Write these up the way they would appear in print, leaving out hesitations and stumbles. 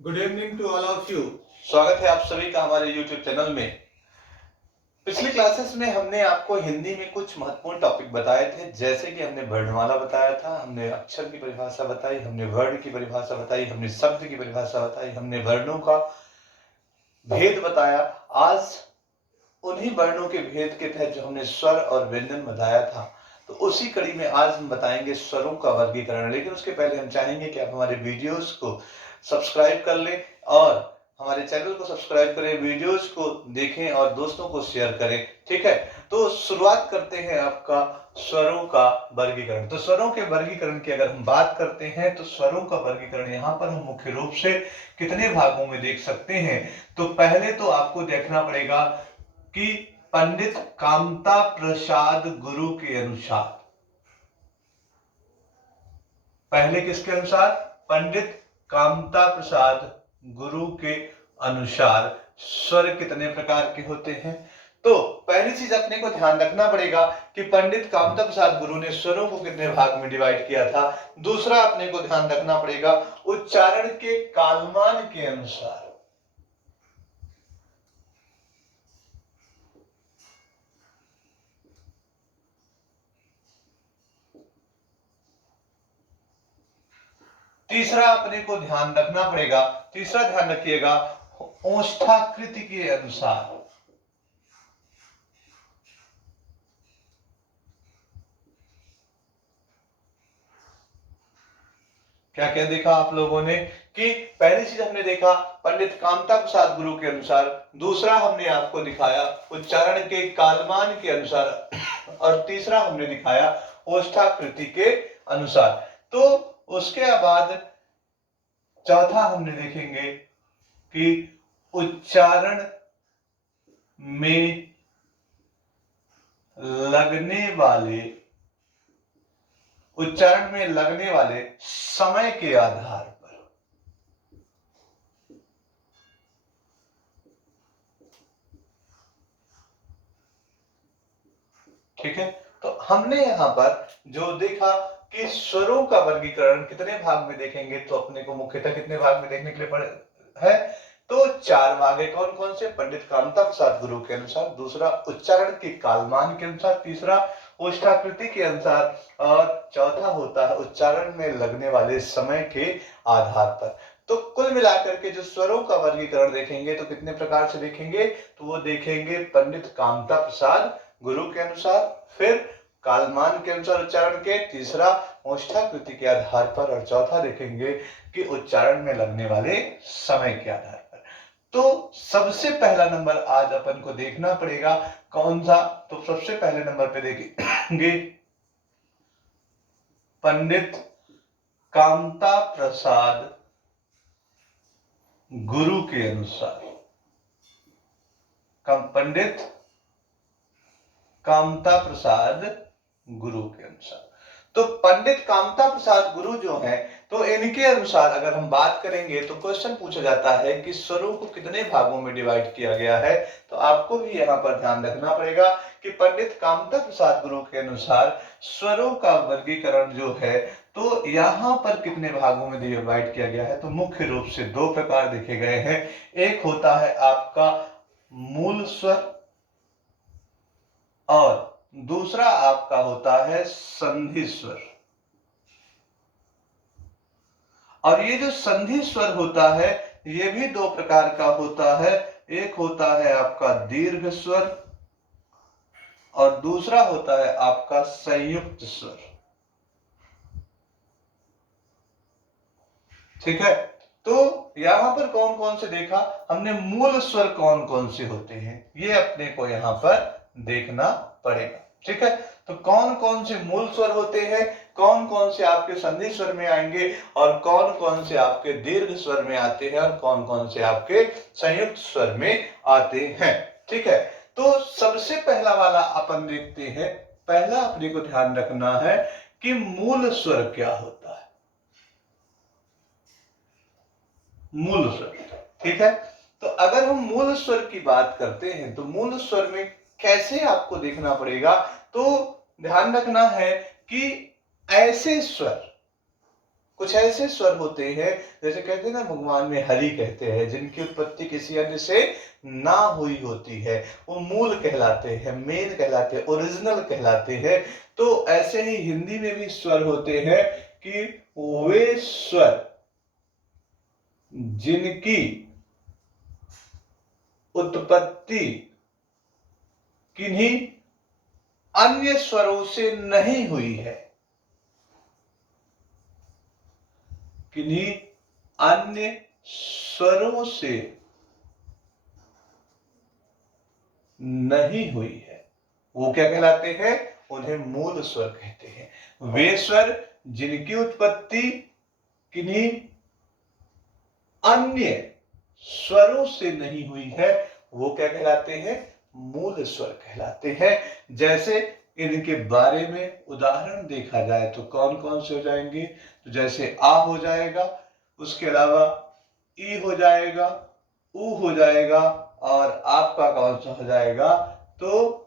Good evening to all of you. स्वागत है आप सभी का हमारे YouTube चैनल में। पिछली क्लासेस में हमने आपको हिंदी में कुछ महत्वपूर्ण टॉपिक बताए थे, जैसे कि हमने वर्णमाला बताया था, हमने अक्षर की परिभाषा बताई, हमने वर्ण की परिभाषा बताई, हमने शब्द की परिभाषा बताई, हमने वर्णों का भेद बताया। आज उन्हीं वर्णों के भेद के तहत जो हमने स्वर और व्यंजन बताया था, तो उसी कड़ी में आज हम बताएंगे स्वरों का वर्गीकरण। लेकिन उसके पहले हम चाहेंगे कि आप हमारे वीडियोस को सब्सक्राइब कर लें और हमारे चैनल को सब्सक्राइब करें, वीडियोस को देखें और दोस्तों को शेयर करें। ठीक है, तो शुरुआत करते हैं आपका स्वरों का वर्गीकरण। तो स्वरों के वर्गीकरण की अगर हम बात करते हैं तो स्वरों का वर्गीकरण यहाँ पर हम मुख्य रूप से कितने भागों में देख सकते हैं। तो पहले तो आपको देखना पड़ेगा कि पंडित कामता प्रसाद गुरु के अनुसार, पहले किसके अनुसार? पंडित कामता प्रसाद गुरु के अनुसार स्वर कितने प्रकार के होते हैं। तो पहली चीज अपने को ध्यान रखना पड़ेगा कि पंडित कामता प्रसाद गुरु ने स्वरों को कितने भाग में डिवाइड किया था। दूसरा अपने को ध्यान रखना पड़ेगा उच्चारण के कालमान के अनुसार। तीसरा अपने को ध्यान रखना पड़ेगा, तीसरा ध्यान रखिएगा ओष्ठाकृति के अनुसार। क्या क्या देखा आप लोगों ने कि पहली चीज हमने देखा पंडित कामता प्रसाद गुरु के अनुसार, दूसरा हमने आपको दिखाया उच्चारण के कालमान के अनुसार और तीसरा हमने दिखाया ओष्ठाकृति के अनुसार। तो उसके बाद चौथा हमने देखेंगे कि उच्चारण में लगने वाले, उच्चारण में लगने वाले समय के आधार पर। ठीक है, तो हमने यहां पर जो देखा कि स्वरों का वर्गीकरण कितने भाग में देखेंगे, तो अपने को मुख्यतः कितने भाग में देखने के लिए पड़े है, तो चार भाग है। कौन कौन से? पंडित कामता प्रसाद गुरु के अनुसार, दूसरा उच्चारण के कालमान के अनुसार, तीसरा ओष्ठाकृति के अनुसार और चौथा होता है उच्चारण में लगने वाले समय के आधार पर। तो कुल मिलाकर के जो स्वरों का वर्गीकरण देखेंगे तो कितने प्रकार से देखेंगे, तो वो देखेंगे पंडित कामता प्रसाद गुरु के अनुसार, फिर कालमान के अनुसार उच्चारण के, तीसरा ओष्ठाकृति के आधार पर और चौथा देखेंगे कि उच्चारण में लगने वाले समय के आधार पर। तो सबसे पहला नंबर आज अपन को देखना पड़ेगा कौन सा? तो सबसे पहले नंबर पे देखेंगे पंडित कामता प्रसाद गुरु के अनुसार। पंडित कामता प्रसाद गुरु के अनुसार, तो पंडित कामता प्रसाद गुरु जो है, तो इनके अनुसार अगर हम बात करेंगे तो क्वेश्चन पूछा जाता है कि स्वरों को कितने भागों में डिवाइड किया गया है। तो आपको भी यहाँ पर ध्यान रखना पड़ेगा कि पंडित कामता प्रसाद गुरु के अनुसार स्वरों का वर्गीकरण जो है, तो यहाँ पर कितने भागों में डिवाइड किया गया है, तो मुख्य रूप से दो प्रकार देखे गए हैं। एक होता है आपका मूल स्वर और दूसरा आपका होता है संधि स्वर। और ये जो संधि स्वर होता है ये भी दो प्रकार का होता है। एक होता है आपका दीर्घ स्वर और दूसरा होता है आपका संयुक्त स्वर। ठीक है, तो यहां पर कौन कौन से देखा हमने, मूल स्वर कौन कौन से होते हैं ये अपने को यहां पर देखना पड़ेगा। ठीक है, तो कौन कौन से मूल स्वर होते हैं, कौन कौन से आपके संधि स्वर में आएंगे और कौन कौन से आपके दीर्घ स्वर में आते हैं और कौन कौन से आपके संयुक्त स्वर में आते हैं। ठीक है, तो सबसे पहला वाला अपन देखते हैं। पहला अपने को ध्यान रखना है कि मूल स्वर क्या होता है। मूल स्वर, ठीक है, तो अगर हम मूल स्वर की बात करते हैं तो मूल स्वर में कैसे आपको देखना पड़ेगा, तो ध्यान रखना है कि ऐसे स्वर कुछ ऐसे स्वर होते हैं, जैसे कहते हैं ना भगवान में हरि कहते हैं, जिनकी उत्पत्ति किसी अन्य से ना हुई होती है, वो मूल कहलाते हैं, मेन कहलाते हैं, ओरिजिनल कहलाते हैं। तो ऐसे ही हिंदी में भी स्वर होते हैं कि वे स्वर जिनकी उत्पत्ति किन्हीं अन्य स्वरों से नहीं हुई है, किन्हीं अन्य स्वरों से नहीं हुई है, वो क्या कहलाते हैं? उन्हें मूल स्वर कहते हैं। वे स्वर जिनकी उत्पत्ति किन्हीं अन्य स्वरों से नहीं हुई है, वो क्या कहलाते हैं? मूल स्वर कहलाते हैं। जैसे इनके बारे में उदाहरण देखा जाए तो कौन कौन से हो जाएंगे? तो जैसे आ हो जाएगा, उसके अलावा ई हो जाएगा, ऊ हो जाएगा, और आपका कौन सा हो जाएगा? तो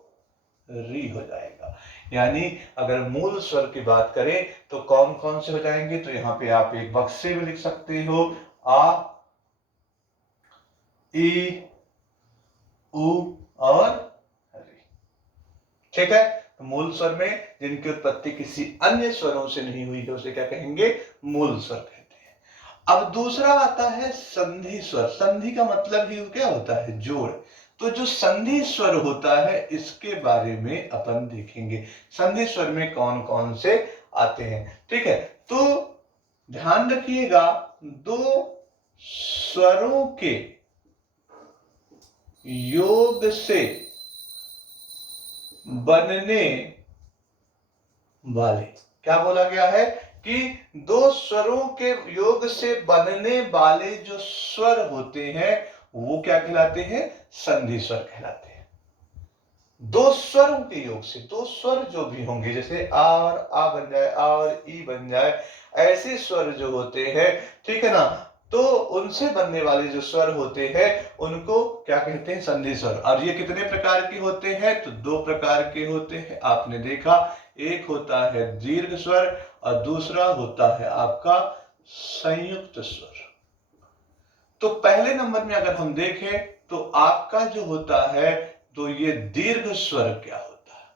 री हो जाएगा। यानी अगर मूल स्वर की बात करें तो कौन कौन से हो जाएंगे? तो यहाँ पे आप एक बक्से में लिख सकते हो, आ, ई, ऊ और री। ठीक है, तो मूल स्वर में जिनकी उत्पत्ति किसी अन्य स्वरों से नहीं हुई है, उसे क्या कहेंगे? मूल स्वर कहते हैं। अब दूसरा आता है संधि स्वर। संधि का मतलब ही क्या होता है? जोड़। तो जो संधि स्वर होता है, इसके बारे में अपन देखेंगे, संधि स्वर में कौन कौन से आते हैं। ठीक है, तो ध्यान रखिएगा, दो स्वरों के योग से बनने वाले, क्या बोला गया है? कि दो स्वरों के योग से बनने वाले जो स्वर होते हैं, वो क्या कहलाते हैं? संधि स्वर कहलाते हैं। दो स्वरों के योग से, दो स्वर जो भी होंगे, जैसे आ और आ बन जाए, आ और ई बन जाए, ऐसे स्वर जो होते हैं, ठीक है ना, तो उनसे बनने वाले जो स्वर होते हैं, उनको क्या कहते हैं? संधि स्वर। और ये कितने प्रकार के होते हैं? तो दो प्रकार के होते हैं। आपने देखा, एक होता है दीर्घ स्वर और दूसरा होता है आपका संयुक्त स्वर। तो पहले नंबर में अगर हम देखें तो आपका जो होता है, तो ये दीर्घ स्वर क्या होता है?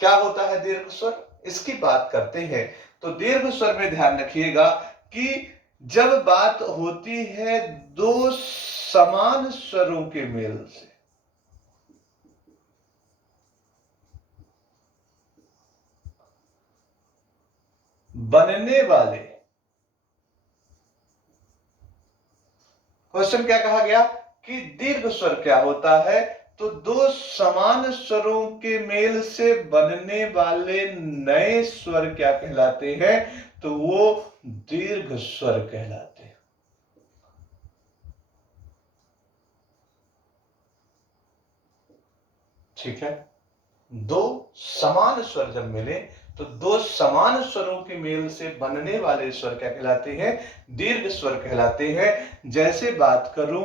क्या होता है दीर्घ स्वर? इसकी बात करते हैं। तो दीर्घ स्वर में ध्यान रखिएगा कि जब बात होती है दो समान स्वरों के मेल से, बनने वाले, क्वेश्चन क्या कहा गया कि दीर्घ स्वर क्या होता है? तो दो समान स्वरों के मेल से बनने वाले नए स्वर क्या कहलाते हैं? तो वो दीर्घ स्वर कहलाते हैं। ठीक है, दो समान स्वर जब मिले तो दो समान स्वरों के मेल से बनने वाले स्वर क्या कहलाते हैं? दीर्घ स्वर कहलाते हैं। जैसे बात करूं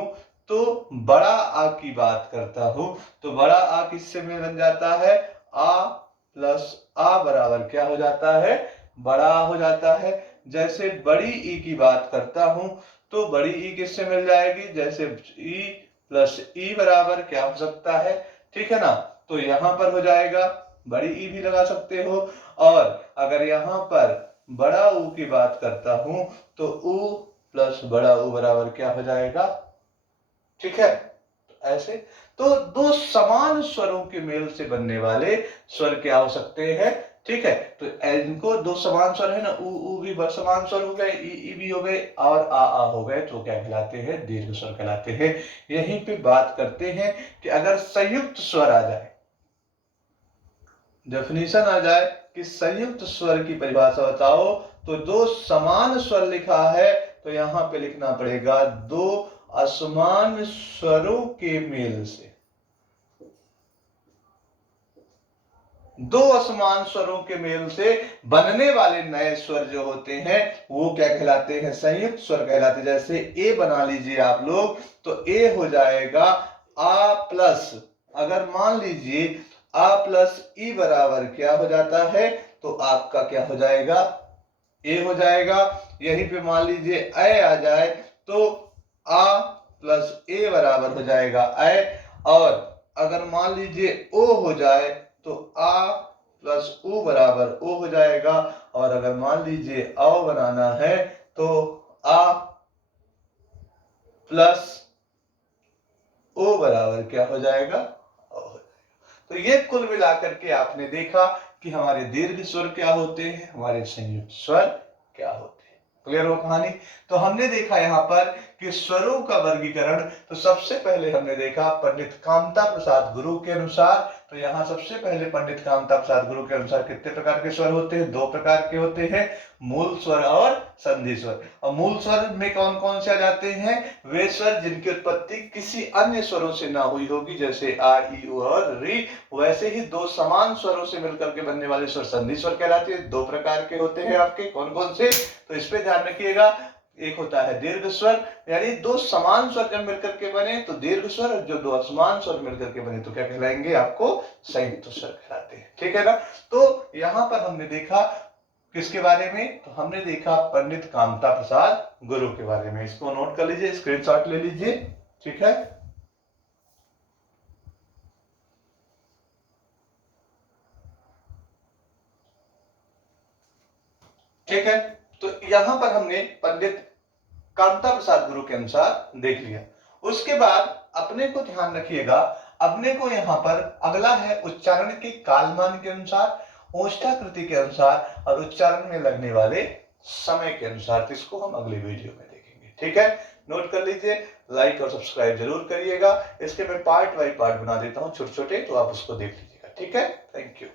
तो बड़ा आ की बात करता हूं, तो बड़ा आ किससे में बन जाता है? आ प्लस आ बराबर क्या हो जाता है? बड़ा हो जाता है। जैसे बड़ी ई की बात करता हूं, तो बड़ी ई किससे मिल जाएगी? जैसे ई प्लस ई बराबर क्या हो सकता है? ठीक है ना, तो यहां पर हो जाएगा, बड़ी ई भी लगा सकते हो। और अगर यहां पर बड़ा ऊ की बात करता हूं, तो ऊ प्लस बड़ा ऊ बराबर क्या हो जाएगा? ठीक है, ऐसे तो दो समान स्वरों के मेल से बनने वाले स्वर क्या हो सकते हैं? ठीक है, तो इनको दो समान स्वर है ना, ऊ भी समान स्वर हो गए, ई भी हो गए, और आ हो गए, तो क्या कहलाते हैं? दीर्घ स्वर कहलाते हैं। यहीं पे बात करते हैं कि अगर संयुक्त स्वर आ जाए, डेफिनेशन आ जाए कि संयुक्त स्वर की परिभाषा बताओ, तो दो समान स्वर लिखा है, तो यहां पे लिखना पड़ेगा दो असमान स्वरों के मेल से। दो असमान स्वरों के मेल से बनने वाले नए स्वर जो होते हैं, वो क्या कहलाते हैं? संयुक्त स्वर कहलाते हैं। जैसे ए बना लीजिए आप लोग, तो ए हो जाएगा आ प्लस, अगर मान लीजिए आ प्लस ई बराबर क्या हो जाता है? तो आपका क्या हो जाएगा? ए हो जाएगा। यहीं पे मान लीजिए ए आ जाए तो आ प्लस ए बराबर हो जाएगा ए, और अगर मान लीजिए ओ हो जाए तो आ प्लस ओ बराबर ओ हो जाएगा, और अगर मान लीजिए औ बनाना है तो आ प्लस ओ बराबर क्या हो जाएगा, ओ हो जाएगा। तो ये कुल मिलाकर के आपने देखा कि हमारे दीर्घ स्वर क्या होते हैं, हमारे संयुक्त स्वर क्या होते हैं। क्लियर हो कहानी। तो हमने देखा यहाँ पर कि स्वरों का वर्गीकरण, तो सबसे पहले हमने देखा पंडित कामता प्रसाद गुरु के अनुसार, तो यहाँ सबसे पहले पंडित कामता प्रसाद गुरु के अनुसार कितने प्रकार के स्वर होते हैं, 2 प्रकार के होते हैं, मूल स्वर और संधि स्वर। और मूल स्वर में कौन कौन से आ जाते हैं, वे स्वर जिनकी उत्पत्ति किसी अन्य स्वरों से ना हुई होगी, जैसे आ ई उ और री। वैसे ही 2 समान स्वरों से मिलकर के बनने वाले स्वर संधि स्वर कहलाते हैं। 2 प्रकार के होते हैं आपके, कौन कौन से, तो इस पे ध्यान रखिएगा। एक होता है दीर्घ स्वर, यानी 2 समान स्वर जब मिलकर के बने तो दीर्घ स्वर, और जो 2 असमान स्वर मिलकर के बने तो क्या कहलाएंगे, आपको संयुक्त स्वर कहलाते हैं। ठीक है ना। तो यहां पर हमने देखा किसके बारे में, तो हमने देखा पंडित कामता प्रसाद गुरु के बारे में। इसको नोट कर लीजिए, स्क्रीनशॉट ले लीजिए। ठीक है। ठीक है। तो यहां पर हमने पंडित कामता प्रसाद गुरु के अनुसार देख लिया। उसके बाद अपने को ध्यान रखिएगा, अपने को यहां पर अगला है उच्चारण के कालमान के अनुसार, ओष्ठाकृति के अनुसार और उच्चारण में लगने वाले समय के अनुसार। तो इसको हम अगले वीडियो में देखेंगे। ठीक है, नोट कर लीजिए, लाइक और सब्सक्राइब जरूर करिएगा। इसके मैं पार्ट बाय पार्ट बना देता हूं छोटे छोटे, तो आप उसको देख लीजिएगा। ठीक है, थैंक यू।